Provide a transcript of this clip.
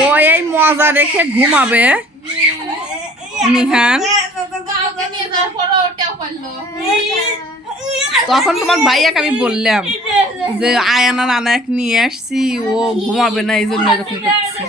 ও এই মজা দেখে ঘুমাবে নিহান। তখন তোমার ভাইয়াকে আমি বললাম যে আয়ানা নানাক নিয়ে আসছি, ও ঘুমাবে না, এই জন্য এরকম করছে।